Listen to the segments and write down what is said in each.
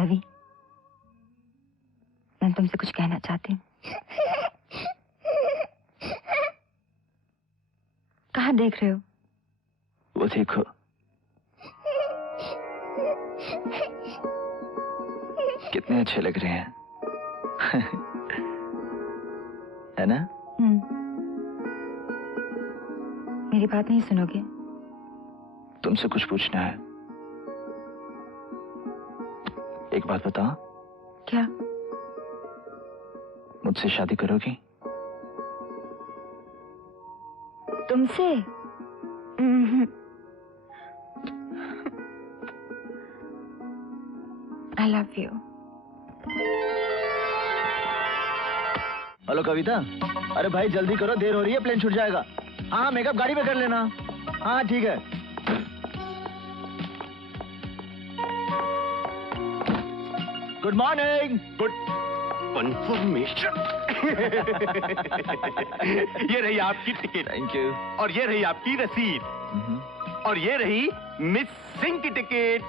रवि, मैं तुमसे कुछ कहना चाहती हूँ। कहाँ देख रहे हो? वो देखो। कितने अच्छे लग रहे हैं। है ना? मेरी बात नहीं सुनोगे? तुमसे कुछ पूछना है। एक बात बताओ। क्या? मुझसे शादी करोगी? तुमसे? I love you. हेलो कविता। अरे भाई जल्दी करो, देर हो रही है, प्लेन छूट जाएगा। हाँ मेकअप गाड़ी में कर लेना। हाँ ठीक है। Good morning. Good confirmation. ये रही आपकी टिकट। Thank you. और ये रही आपकी रसीद। और ये रही मिस सिंह की टिकट।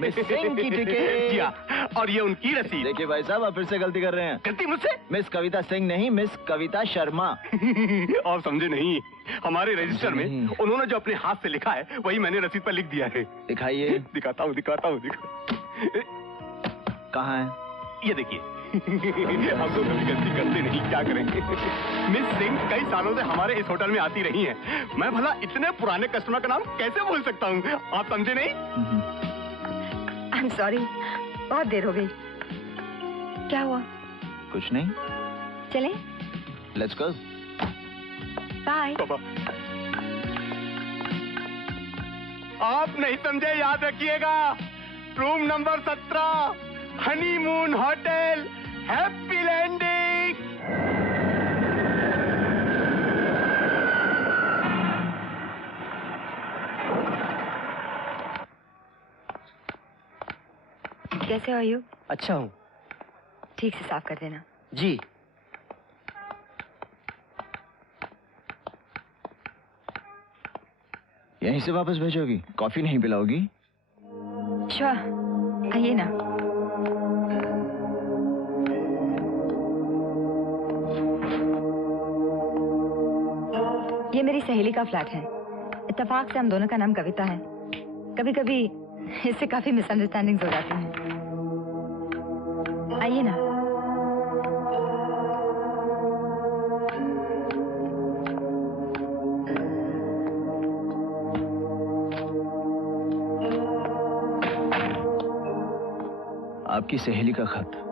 मिस सिंह की टिकट? जी हाँ। और ये उनकी रसीद। देखिए भाई साहब, आप फिर से गलती कर रहे हैं। गलती मुझसे? मिस कविता सिंह नहीं, मिस कविता शर्मा। आप समझे नहीं, हमारे रजिस्टर में उन्होंने जो अपने हाथ से लिखा है वही मैंने रसीद पर लिख दिया है। दिखाइए। दिखाता हूँ। कहाँ है? ये देखिए। हम तो कभी गलती करते नहीं, क्या करेंगे। मिस सिंह कई सालों से हमारे इस होटल में आती रही हैं। मैं भला इतने पुराने कस्टमर का नाम कैसे भूल सकता हूँ? आप समझे नहीं? I'm sorry, बहुत देर हो गई। क्या हुआ? कुछ नहीं। चलें? Let's go. Bye. आप नहीं समझे, याद रखिएगा। Room number 17, honeymoon hotel, happy landing. कैसे हो आयु? अच्छा हूँ। ठीक से साफ कर देना। जी। यहीं से वापस भेजोगी? कॉफी नहीं पिलाओगी? श्योर, आइए ना। ये मेरी सहेली का फ्लैट है। इत्तेफाक से हम दोनों का नाम कविता है। कभी कभी इससे काफी मिसअंडरस्टैंडिंग्स हो जाती हैं। आइए ना। आपकी सहेली का खत।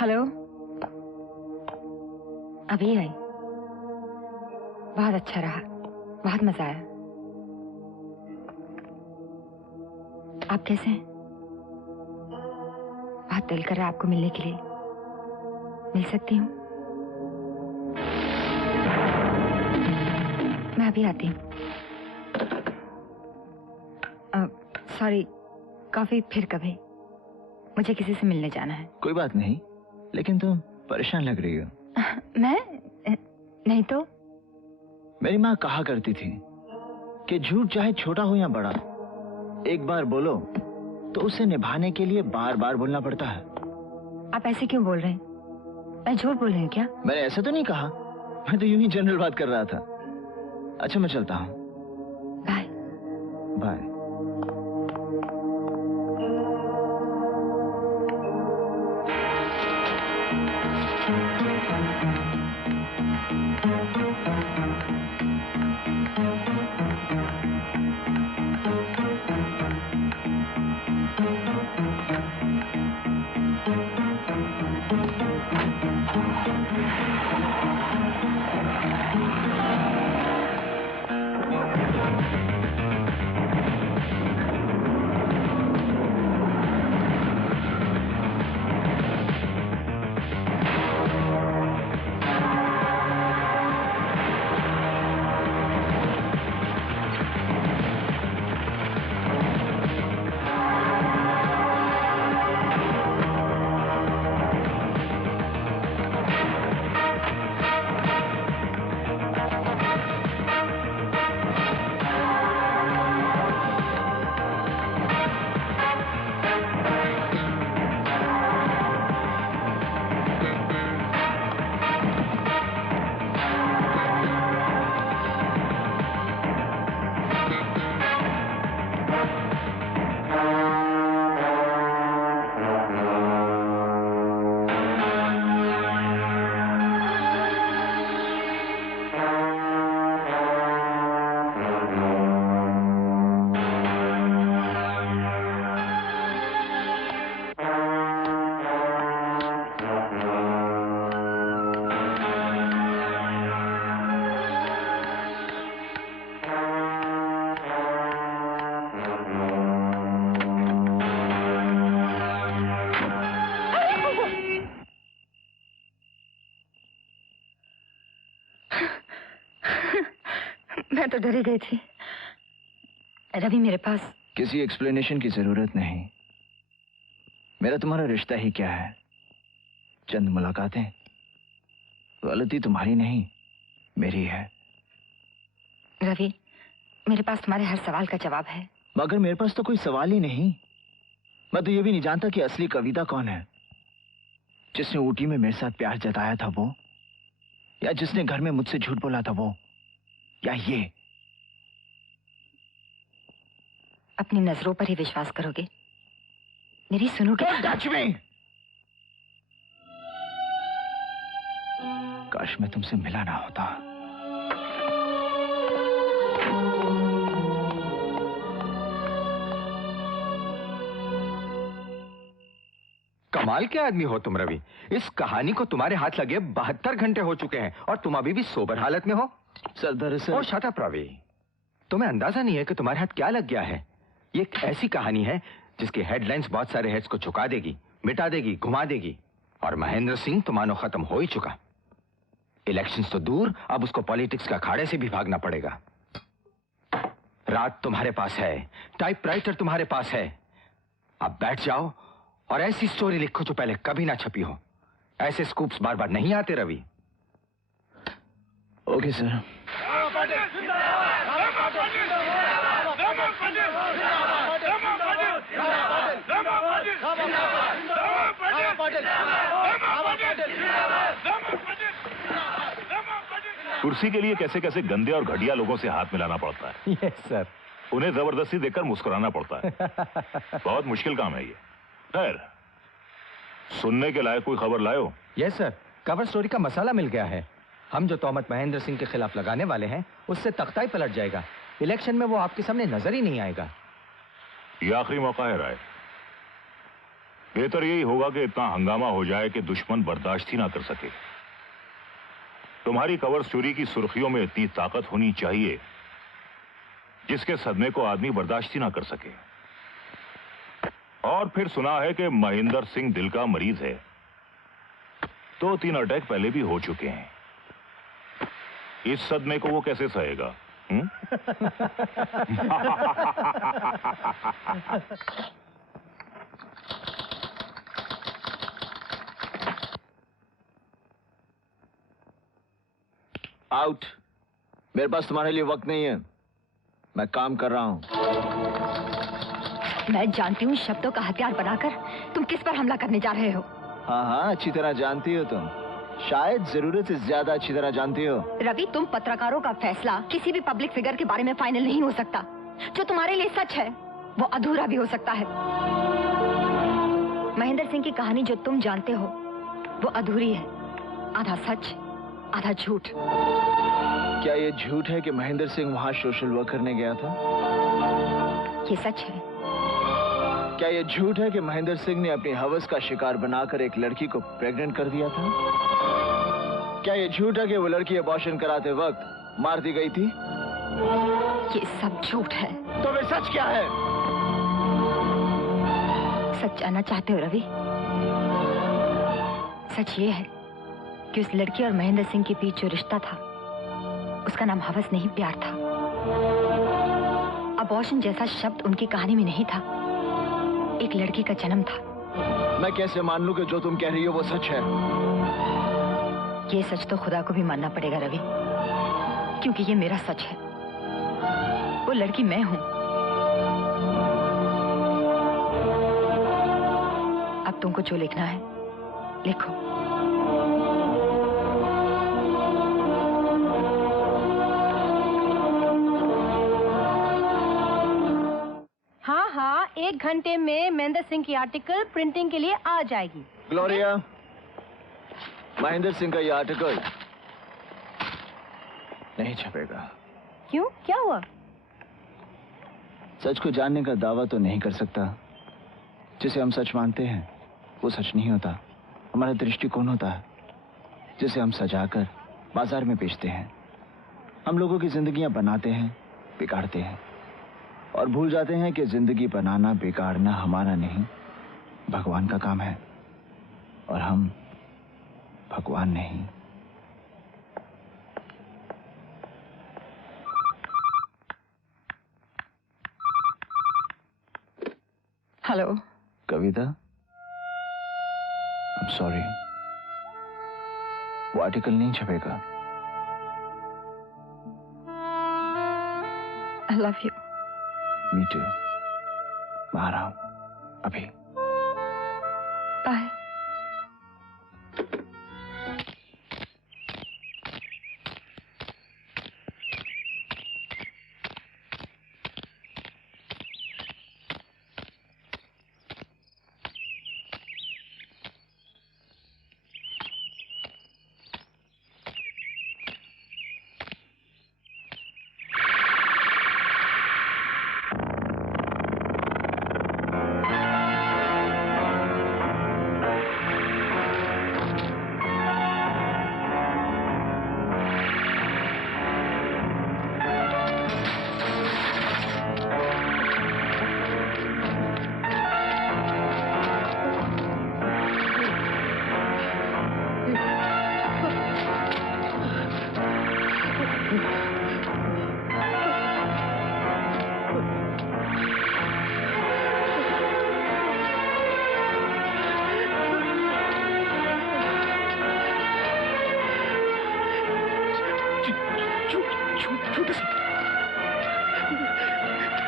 हेलो, अभी आई। बहुत अच्छा रहा, बहुत मजा आया। आप कैसे हैं? बहुत दिल कर रहा है आपको मिलने के लिए। मिल सकती हूँ? मैं अभी आती हूँ। सॉरी, कॉफी फिर कभी। मुझे किसी से मिलने जाना है। कोई बात नहीं, लेकिन तुम परेशान लग रही हो। मैं? नहीं तो। मेरी माँ कहा करती थी कि झूठ चाहे छोटा हो या बड़ा, एक बार बोलो तो उसे निभाने के लिए बार बार बोलना पड़ता है। आप ऐसे क्यों बोल रहे हैं? मैं झूठ बोल रही हूँ क्या? मैंने ऐसा तो नहीं कहा, मैं तो यूं ही जनरल बात कर रहा था। अच्छा मैं चलता हूँ। बाय। बाय। मैं तो डर ही गई थी। रवि मेरे पास किसी एक्सप्लेनेशन की जरूरत नहीं। मेरा तुम्हारा रिश्ता ही क्या है, चंद मुलाकातें। गलती तुम्हारी नहीं मेरी है। रवि, मेरे पास तुम्हारे हर सवाल का जवाब है। मगर मेरे पास तो कोई सवाल ही नहीं। मैं तो ये भी नहीं जानता कि असली कविता कौन है। जिसने ऊटी में मेरे साथ प्यार जताया था वो, या जिसने घर में मुझसे झूठ बोला था वो, या ये। अपनी नजरों पर ही विश्वास करोगे, मेरी सुनोगे? Don't touch me! काश मैं तुमसे मिला ना होता। कमाल के आदमी हो तुम रवि। इस कहानी को तुम्हारे हाथ लगे 72 घंटे हो चुके हैं और तुम अभी भी सोबर हालत में हो। सर दरअसल शट अप रवि, तुम्हें अंदाजा नहीं है कि तुम्हारे हाथ क्या लग गया है। ये एक ऐसी कहानी है जिसकी हेडलाइंस बहुत सारे हेड्स को झुका देगी, मिटा देगी, घुमा देगी। और महेंद्र सिंह तो मानो खत्म हो ही चुका। इलेक्शंस तो दूर, अब उसको पॉलिटिक्स का अखाड़े से भी भागना पड़ेगा। रात तुम्हारे पास है, टाइपराइटर तुम्हारे पास है। अब बैठ जाओ और ऐसी स्टोरी लिखो जो पहले कभी ना छपी हो। ऐसे स्कूप्स बार बार नहीं आते रवि। Okay sir. कुर्सी के लिए कैसे कैसे गंदे और घटिया लोगों से हाथ मिलाना पड़ता है। Yes sir. उन्हें जबरदस्ती देखकर मुस्कुराना पड़ता है। बहुत मुश्किल काम है ये। खैर, सुनने के लायक कोई खबर लायो? यस सर, कवर स्टोरी का मसाला मिल गया है। हम जो तोहमत महेंद्र सिंह के खिलाफ लगाने वाले हैं उससे तख्ता ही पलट जाएगा। इलेक्शन में वो आपके सामने नजर ही नहीं आएगा। ये आखिरी मौका है राय। बेहतर यही होगा कि इतना हंगामा हो जाए कि दुश्मन बर्दाश्त ही ना कर सके। तुम्हारी कवर स्टोरी की सुर्खियों में इतनी ताकत होनी चाहिए जिसके सदमे को आदमी बर्दाश्त ही ना कर सके। और फिर सुना है कि महेंद्र सिंह दिल का मरीज है। 2-3 अटैक पहले भी हो चुके हैं। इस सदमे को वो कैसे सहेगा? आउट। मेरे पास तुम्हारे लिए वक्त नहीं है, मैं काम कर रहा हूं। मैं जानती हूँ शब्दों का हथियार बनाकर तुम किस पर हमला करने जा रहे हो। हाँ हाँ, अच्छी तरह जानती हो तुम। शायद जरूरत से ज्यादा अच्छी तरह जानती हो। रवि, तुम पत्रकारों का फैसला किसी भी पब्लिक फिगर के बारे में फाइनल नहीं हो सकता। जो तुम्हारे लिए सच है वो अधूरा भी हो सकता है। महेंद्र सिंह की कहानी जो तुम जानते हो वो अधूरी है, आधा सच आधा झूठ। क्या ये झूठ है कि महेंद्र सिंह वहां सोशल वर्क करने गया था? ये सच है। क्या ये झूठ है कि महेंद्र सिंह ने अपनी हवस का शिकार बनाकर एक लड़की को प्रेग्नेंट कर दिया था? क्या ये झूठ है कि वो लड़की अबॉर्शन कराते वक्त मार दी गई थी? ये सब झूठ है। तो वे सच क्या है? सच जानना चाहते हो रवि? सच ये है कि उस लड़की और महेंद्र सिंह के बीच जो रिश्ता था उसका नाम हवस नहीं, प्यार था। अबॉर्शन जैसा शब्द उनकी कहानी में नहीं था, एक लड़की का जन्म था। मैं कैसे मान लूं कि जो तुम कह रही हो वो सच है? ये सच तो खुदा को भी मानना पड़ेगा रवि, क्योंकि ये मेरा सच है। वो लड़की मैं हूं। अब तुमको जो लिखना है लिखो। हाँ, 1 घंटे में महेंद्र सिंह की आर्टिकल प्रिंटिंग के लिए आ जाएगी। ग्लोरिया, महेंद्र सिंह का ये आर्टिकल नहीं छपेगा। क्यों, क्या हुआ? सच को जानने का दावा तो नहीं कर सकता। जिसे हम सच मानते हैं वो सच नहीं होता, हमारा दृष्टिकोण होता है जिसे हम सजाकर बाजार में बेचते हैं। हम लोगों की जिंदगियां बनाते हैं, बिगाड़ते हैं और भूल जाते हैं कि जिंदगी बनाना बिगाड़ना हमारा नहीं, भगवान का काम है और हम भगवान नहीं। हेलो। कविता, I'm sorry, वो आर्टिकल नहीं छपेगा। I love you. Me too. मैं आ रहा हूं अभी। बाय।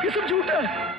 ये सब झूठ है।